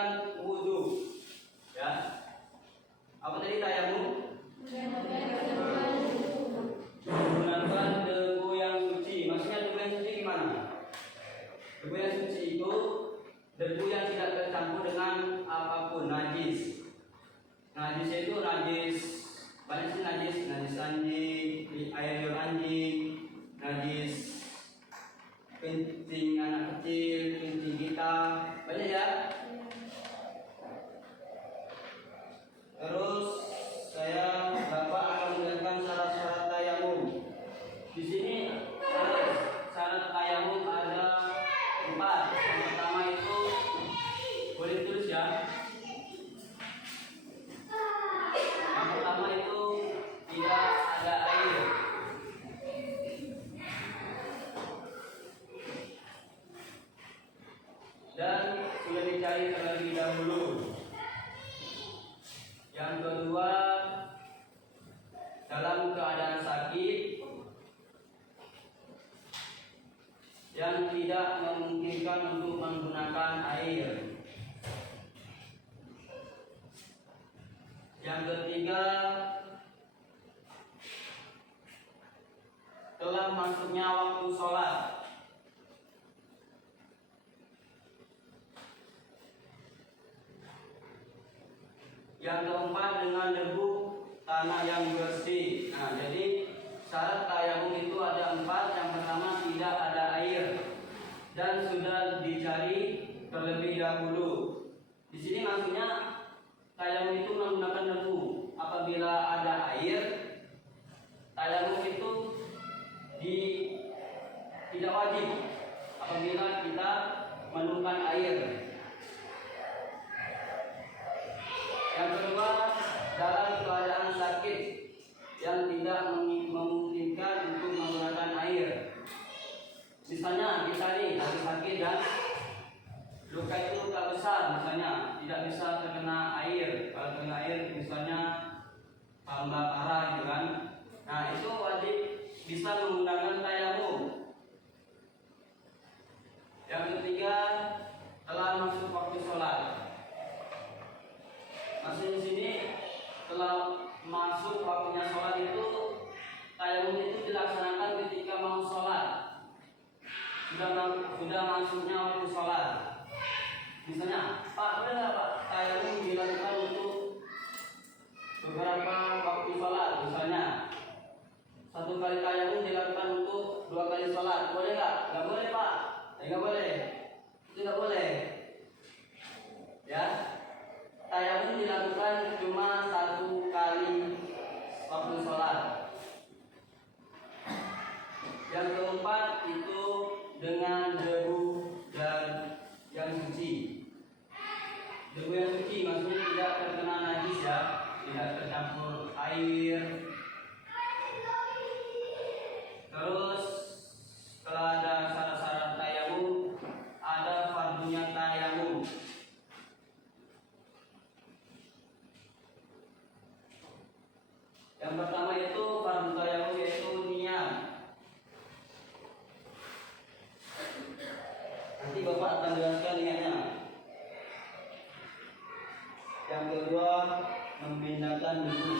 menunaikan wudhu. Ya. Apa tadi tayamum? Menggunakan debu yang suci. Maksudnya debu yang suci gimana? Debu yang suci itu debu yang tidak tercampur dengan apapun, najis. Najis itu najis banyak sih, najis anjing, air liur anjing, najis kencing anak kecil, kencing kita, banyak ya. Terus Bapak akan menjelaskan syarat-syarat tayamum. Di sini syarat tayamum ada 4. Yang pertama itu boleh tulis ya. Yang pertama itu tidak ada air. Dan sudah dicari terlebih dahulu. Yang kedua, dalam keadaan sakit yang tidak memungkinkan untuk menggunakan air. Yang ketiga, telah masuknya waktu sholat. Yang keempat, dengan debu tanah yang bersih. Nah, jadi syarat tayamum itu ada 4. Yang pertama, tidak ada air dan sudah dicari terlebih dahulu. Di sini maksudnya tayamum itu menggunakan debu. Apabila ada air, tayamum itu tidak wajib apabila kita menemukan air. Yang kedua, dalam keadaan sakit yang tidak memungkinkan untuk menggunakan air. Misalnya kita nih lagi sakit dan luka itu luka besar, misalnya tidak bisa terkena air. Kalau terkena air misalnya tambah parah gitu kan. Nah, itu wajib bisa menggunakan tayamum. Yang ketiga, telah masuk waktu sholat. Masih di sini telah masuk waktunya sholat itu, tayamum itu dilaksanakan ketika mau sholat. Sudah masuknya waktu sholat. Misalnya, Pak, boleh nggak Pak tayamum dilakukan untuk beberapa waktu sholat? Misalnya, 1 kali tayamum dilakukan untuk 2 kali sholat. Boleh nggak? Nggak boleh Pak. Nggak boleh. Itu nggak boleh. Ya. Tayamum dilakukan cuma 1 kali waktu sholat. Yang keempat itu dengan debu dan yang suci. Debu yang suci maksudnya tidak terkena najis ya, tidak tercampur air. Terus setelah ada syarat-syarat tayamum, ada fardunya tayamum. Yang pertama itu fardu tayamum yaitu niat. Nanti Bapak akan jelaskan niatnya. Yang kedua, memindahkan debu.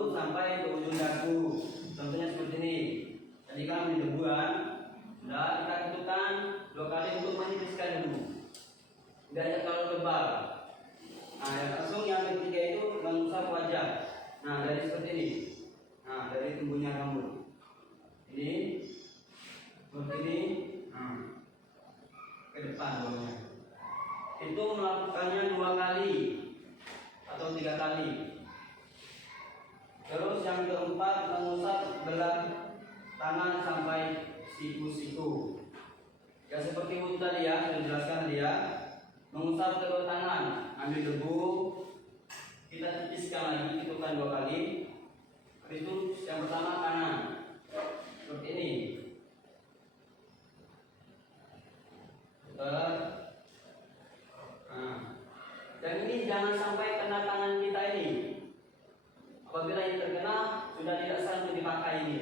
rambut sampai ke ujung dagu. Contohnya seperti ini. Tadi kan di debuan, sudah kita tentukan 2 kali untuk menipiskan debu. Tidak ada terlalu tebal. Nah, langsung yang ketiga itu mengusap wajah. Nah, dari seperti ini. Nah, dari tumbuhnya rambut. Ini, seperti ini. Nah, ke depan bawahnya. Itu melakukannya 2 kali atau 3 kali. Terus yang keempat mengusap belah tangan sampai siku-siku. Ya seperti itu tadi ya, sudah dijelaskan tadi ya. Mengusap kedua tangan, ambil debu, kita tipiskan lagi, hidupkan 2 kali. Habis itu yang pertama kanan, seperti ini. Nah, dan ini jangan sampai kena tangan kita ini. Apabila ini terkena, sudah tidak sah untuk dipakai ini.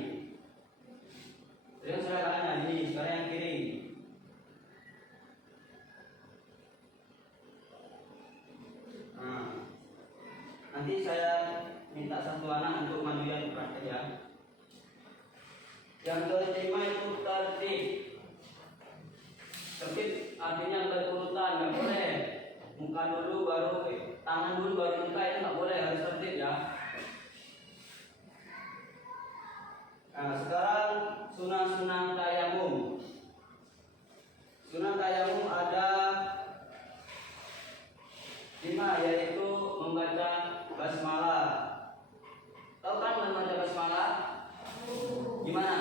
Jadi sudah tanya ini, sekarang yang kiri. Nah, nanti saya minta satu anak untuk mandian praktek ya. Yang kelima itu tertib. Tertib artinya berurutan, nggak boleh. Muka dulu baru tangan dulu baru muka, itu nggak boleh, harus tertib ya. Nah, sekarang sunah-sunah tayamum. Sunah tayamum ada 5, yaitu membaca basmalah. Tahu kan membaca basmalah? Gimana?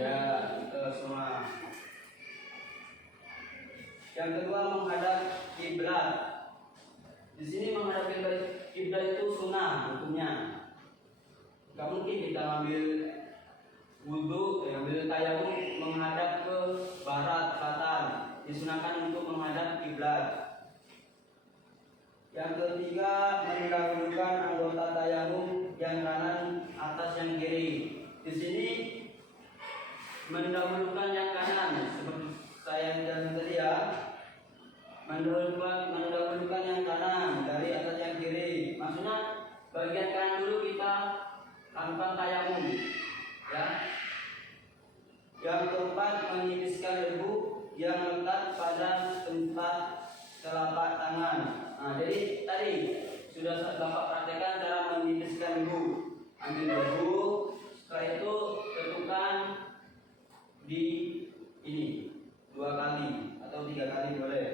Ya, itu semua. Yang kedua menghadap kiblat. Di sini menghadap kiblat itu sunnah hukumnya. Gak mungkin kita ambil wudhu, ambil tayamum menghadap ke barat, selatan. Disunahkan untuk menghadap kiblat. Yang ketiga mendahulukan anggota tayamum yang kanan atas yang kiri. Di sini mendahulukan yang kanan seperti saya bilang tadi ya. Mendahulukan yang kanan dari atas yang kiri. Maksudnya bagian kanan dulu kita lakukan tayamum ya. Yang keempat menipiskan debu yang lekat pada tempat telapak tangan. Nah, jadi tadi sudah Bapak praktekkan cara menipiskan debu. Ambil debu, setelah itu tentukan di ini 2 kali atau 3 kali boleh.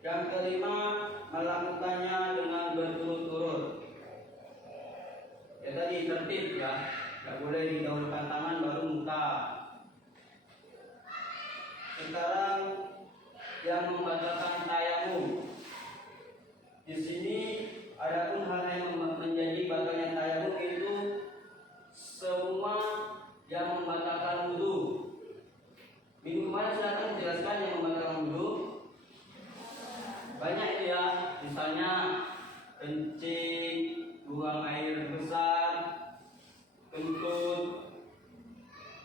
Yang kelima melakukannya dengan berturut-turut. Ya tadi tertib ya, tidak boleh didahulukan tangan baru muka. Sekarang yang membatalkan tayamum. Di sini adapun hal yang menjadi batalnya tayamum itu semua yang membatalkan wudu. Minggu kemarin silahkan jelaskan yang membatalkan wudu. Banyak itu ya, misalnya kencing, buang air besar, kentut,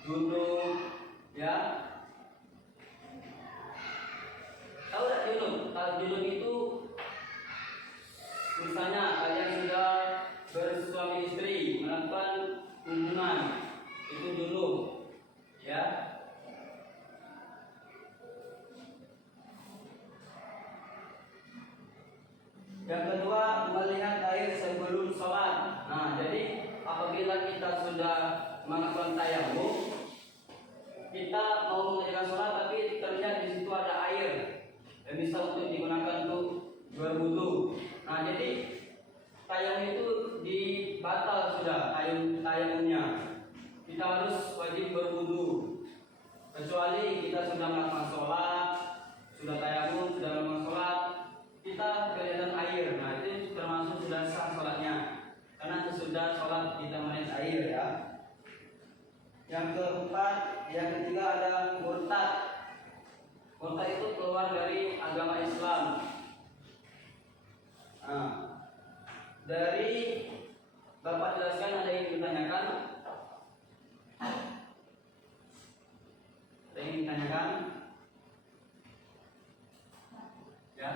junub, ya. Tahu tak junub? Kalau junub itu misalnya kalian sudah bersuami istri melakukan hubungan, itu junub, ya. Yang kedua melihat air sebelum sholat. Nah, jadi apabila kita sudah melakukan tayamum, kita mau mengerjakan sholat tapi terlihat di situ ada air dan bisa untuk digunakan untuk berwudu. Nah, jadi tayamum itu dibatal sudah tayamumnya. Kita harus wajib berwudu. Kecuali kita sudah melakukan sholat, sudah tayamum, sudah melakukan sholat, kita kelihatan air. Nah, itu termasuk sudah sah sholatnya, karena sesudah sholat kita melihat air ya. Yang keempat, yang ketiga ada murtad. Murtad itu keluar dari agama Islam. Nah, dari Bapak jelaskan, ada yang ditanyakan? Ada yang ditanyakan? Ya.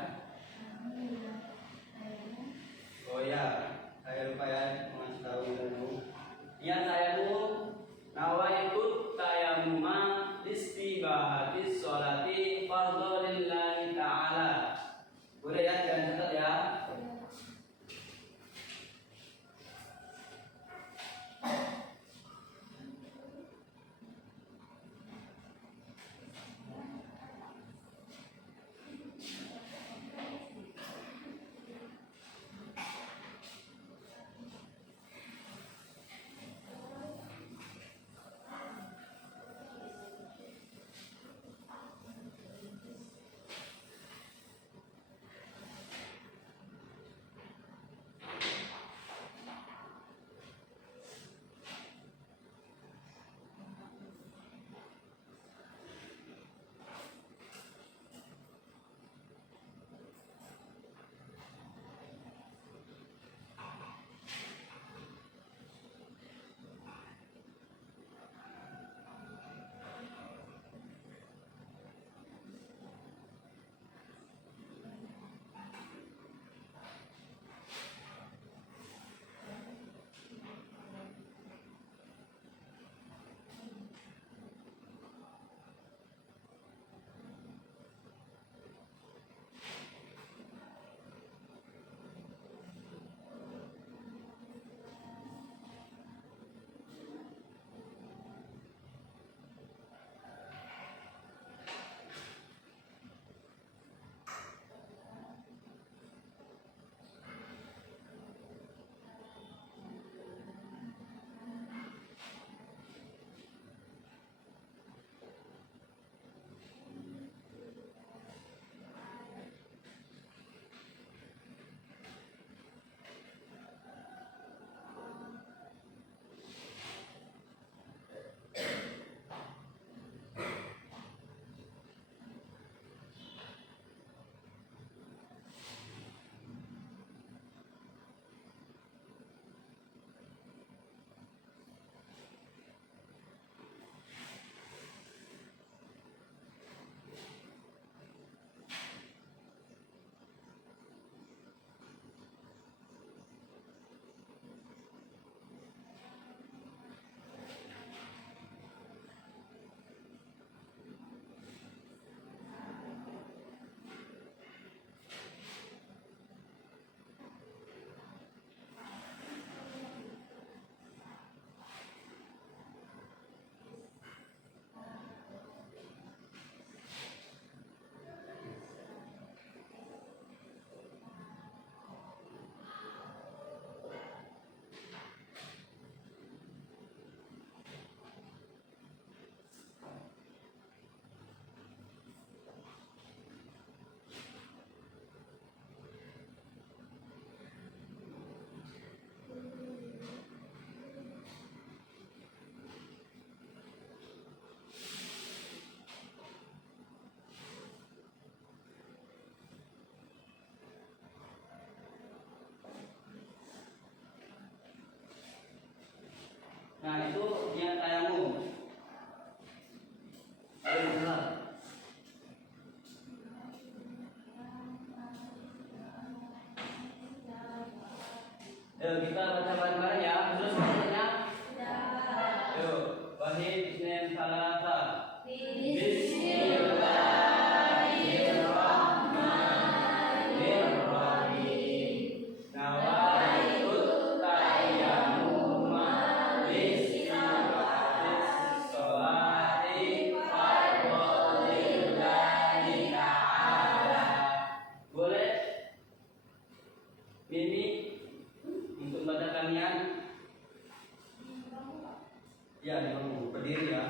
berdiri ya.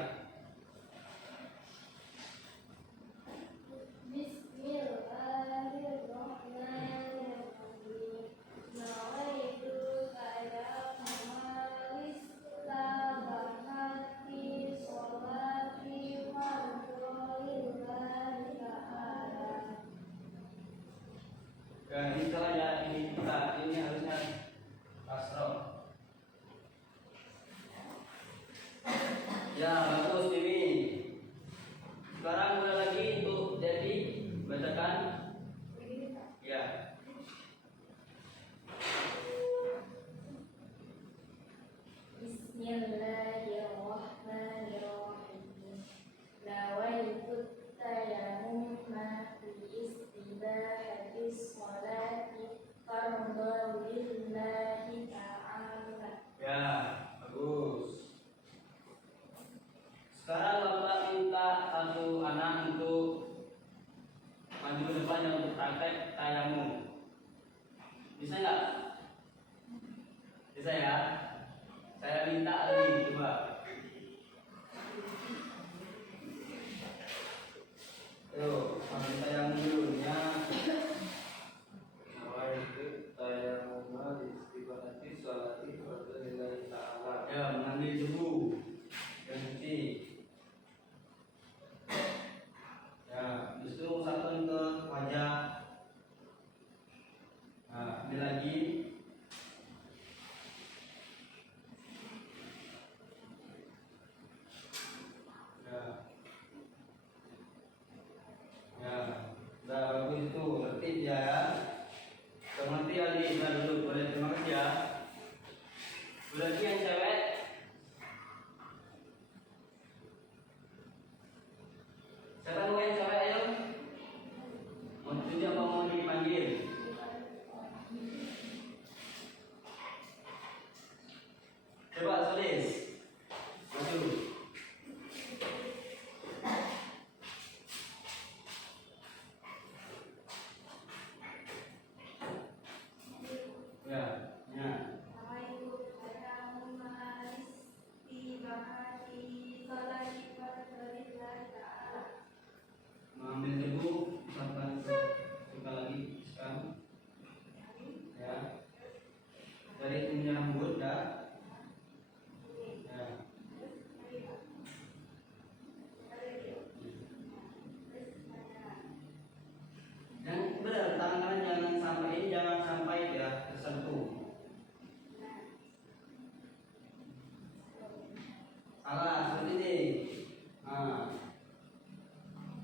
Dan ini salah ya, ini kita ini harusnya kasroh. Ya bagus ini. Sekarang mulai lagi untuk jadi bacakan. Ya. Bismillahirrahmanirrahim. Nawaitu tayammuma fi istibahatis sholati fardhu lillahi ta'ala. Ya, bagus. Sekarang Bapak minta satu anak untuk maju ke depan yang untuk praktek tayamum. Bisa nggak? Bisa ya? Saya minta lagi, coba. Ayo, ambil tayamum dulu ya. Nawaitu tayammuma li istibahati sholati fardhu lillahi ta'ala. Ya, mengambil debu yang putih. Ya, justru usapkan ke wajah. Nah, ambil lagi. Ya. Ya, udah bagus itu, tertib ya. Mengerti Ali, nah dulu boleh, terima kasih ya. Udah lagi yang cewek. Siapa mau yang cewek ayo? Mau tunjuk apa mau dipanggil? Coba tulis. Maju. Ya, ya. Nawaitu tayammuma fi istibahati sholati fardhu lillahi ta'ala. Mengambil debu, usapkan suka lagi sekarang. Ya. Dari punya rambut dah. Ya. Yang benar, tangan jangan sampai ini, jangan sampai ya tersentuh. Salah seperti ini. Nah.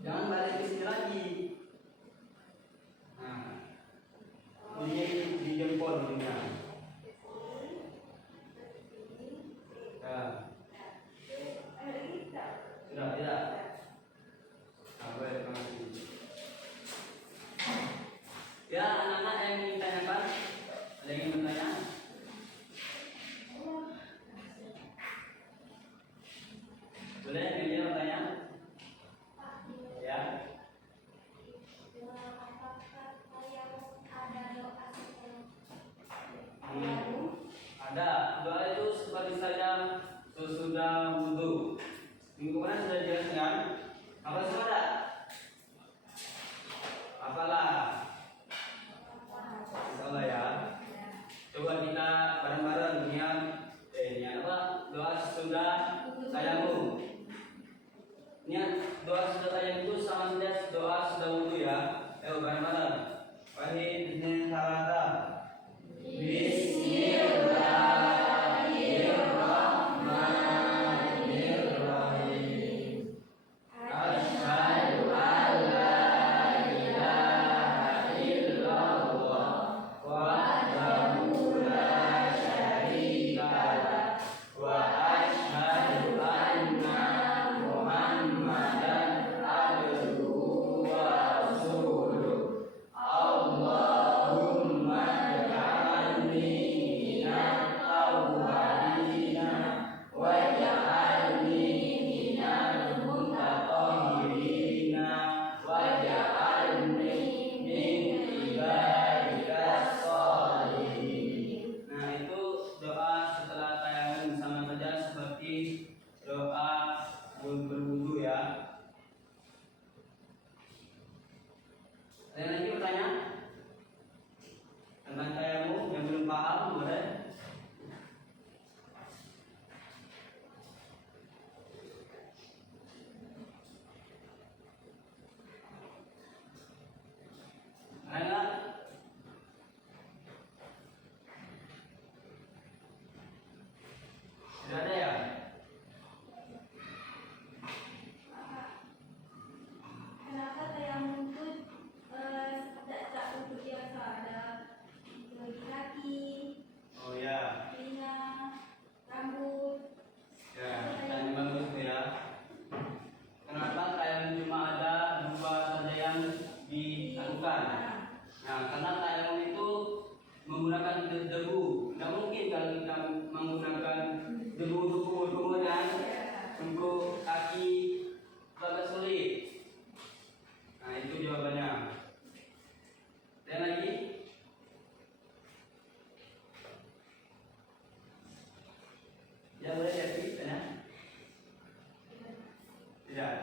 Jangan balik ke sini lagi. Nah. Bunyinya di jempol bunyinya. Ya. Sudah tidak? Sampai terima kasih. Ya, anak-anak yang ingin tanyakan, ada yang ingin bertanya? Boleh yang ingin bertanya? Ya. Ada. Doa itu seperti saja sesudah wudhu. Minggu kemarin sudah dijelaskan. Apa semua ada? Apalah? Insyaallah ya. Coba kita bareng-bareng niat apa? Doa sesudah tayamum. Niat doa sudah tayamum itu sama saja doa sudah wudhu ya. Ayo bareng-bareng. Wahid bin salata. Bismillahirrahmanirrahim. Asyhadu berdoa, berwudu ya. Ada yang lagi bertanya tentang tayamum yang belum paham boleh? Ada nggak? Tidak ada ya? Kenapa tayamum itu tidak untuk biasa ada bagi kaki, Oh ya, telinga, rambut. ya, tanya bagus tuh ya. Kenapa tayamum cuma ada dua saja yang dilakukan? Nah, karena tayamum itu menggunakan debu. Tidak mungkin kalau kita menggunakan debu untuk kumur-kumuran untuk kaki agak sulit. Nah, itu jawabannya. Dan lagi? Ya boleh ya, tanya? Tidak.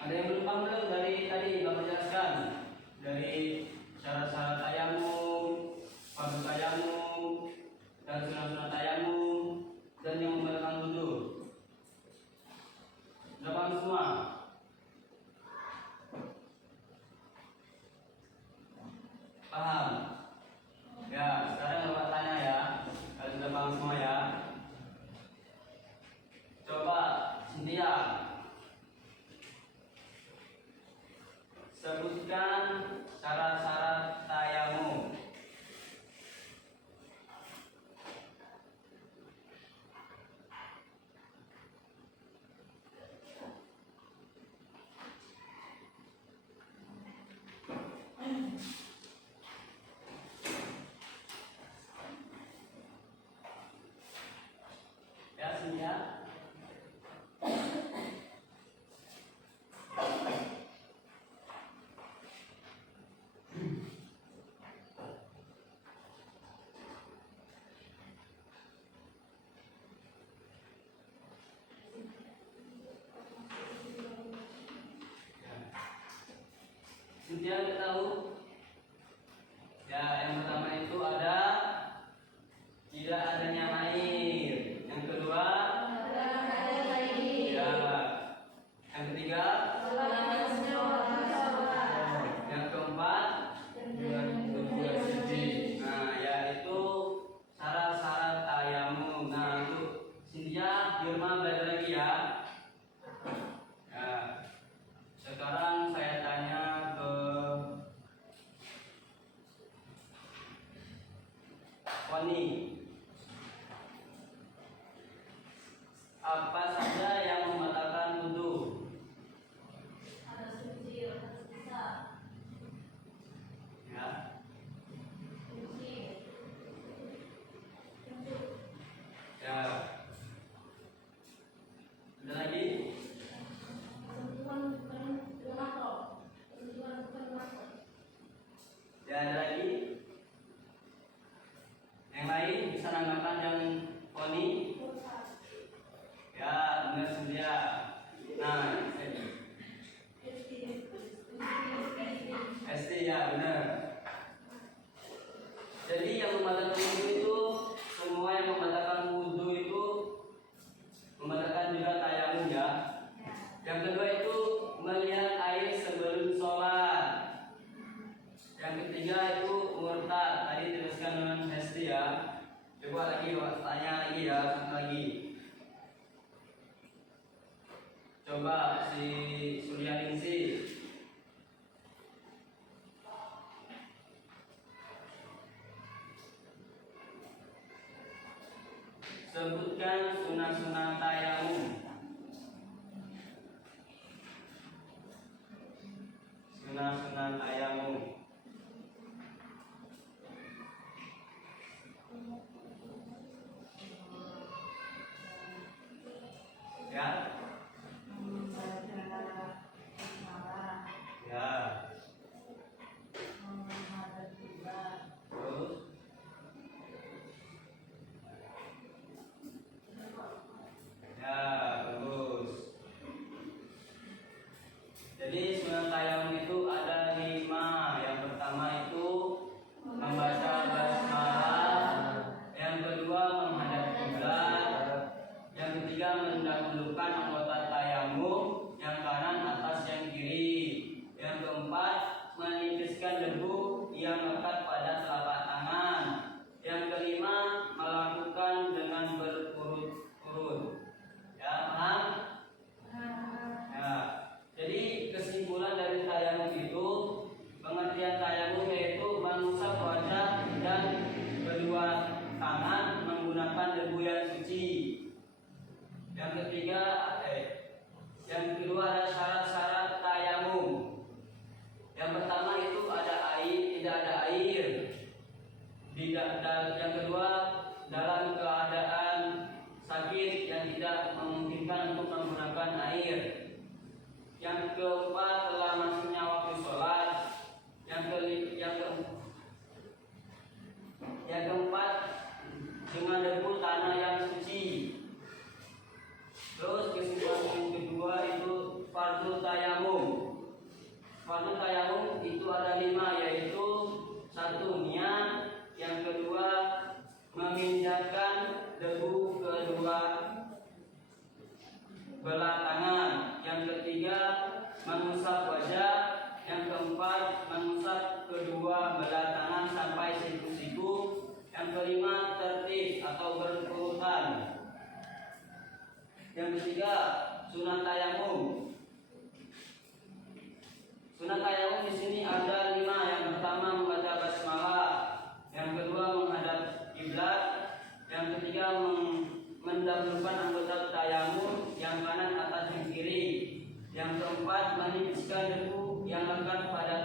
Ada yang belum paham belum dari tadi Bapak jelaskan dari syarat-syarat tayamum, fardu tayamum, dan sunah-sunah tayamum dan yang membatalkan wudu. Sudah paham semua? Paham? Ya, sekarang Bapak tanya ya, kalau sudah paham semua ya. Coba Cynthia sebutkan syarat-syarat tayamum. Ya, Cynthia. Cynthia nggak tahu? Ya, yang pertama itu ada tidak adanya air. Yang kedua, ya. Yang ketiga, yang keempat, dua siji. Nah, yaitu syarat-syarat tayamum. Nah, untuk Cynthia, Irma belajar lagi ya. Ya. Sekarang saya tanya ke Foni. Apa saja yang membatalkan wudu? Ada suci, ada sisa, Ya. suci, Ya. Ada lagi? sentuhan bukan makro, sentuhan bukan makro. Ya, ada lagi? Yang lain bisa nanggapan yang Foni? Ya, benar Cynthia. Nah, ST ya benar. Jadi yang membatalkan wudu itu semua yang membatalkan wudu itu membatalkan juga tayamum ya. Yang kedua itu melihat air sebelum sholat. Yang ketiga itu murtad. Tadi dituliskan dengan ST ya. Coba lagi tanya lagi ya, satu lagi. Coba si Suryaningsi. Sebutkan sunah-sunah tayamum. Sunah-sunah tayamum. Ya. Jadi sunat tayamum itu ada 5. Yang pertama itu membaca basmalah, yang kedua menghadap kiblat, yang ketiga mendahulukan anggota tayamum, yang kanan atas yang kiri, yang keempat menipiskan debu yang melekat pada telapak tangan, yang kelima melakukan dengan berurut-urut. Ya, paham? Ya. Jadi kesimpulan dari tayamum itu, pengertian tayamum yaitu mengusap wajah dan kedua tangan menggunakan debu yang suci. Yang ketiga, yang kedua ada syarat-syarat tayamum. Yang pertama itu ada air, tidak ada air. Yang kedua dalam keadaan sakit yang tidak memungkinkan untuk menggunakan air. Yang keempat telah masuknya waktu sholat. Yang keempat dengan debu tanah yang suci. Terus kesimpulan yang kedua itu fardu tayamum. Fardu tayamum itu ada 5, yaitu 1 niat, yang kedua memindahkan debu kedua belah tangan, yang ketiga mengusap wajah, yang keempat mengusap kedua belah tangan sampai siku-siku, yang kelima tertib atau berurutan. Yang ketiga, sunat tayamum. Sunat tayamum di sini ada 5. Yang pertama membaca basmalah, yang kedua menghadap kiblat, yang ketiga mendahulukan anggota tayamum, yang kanan atas yang kiri, yang keempat menipiskan debu yang lekat pada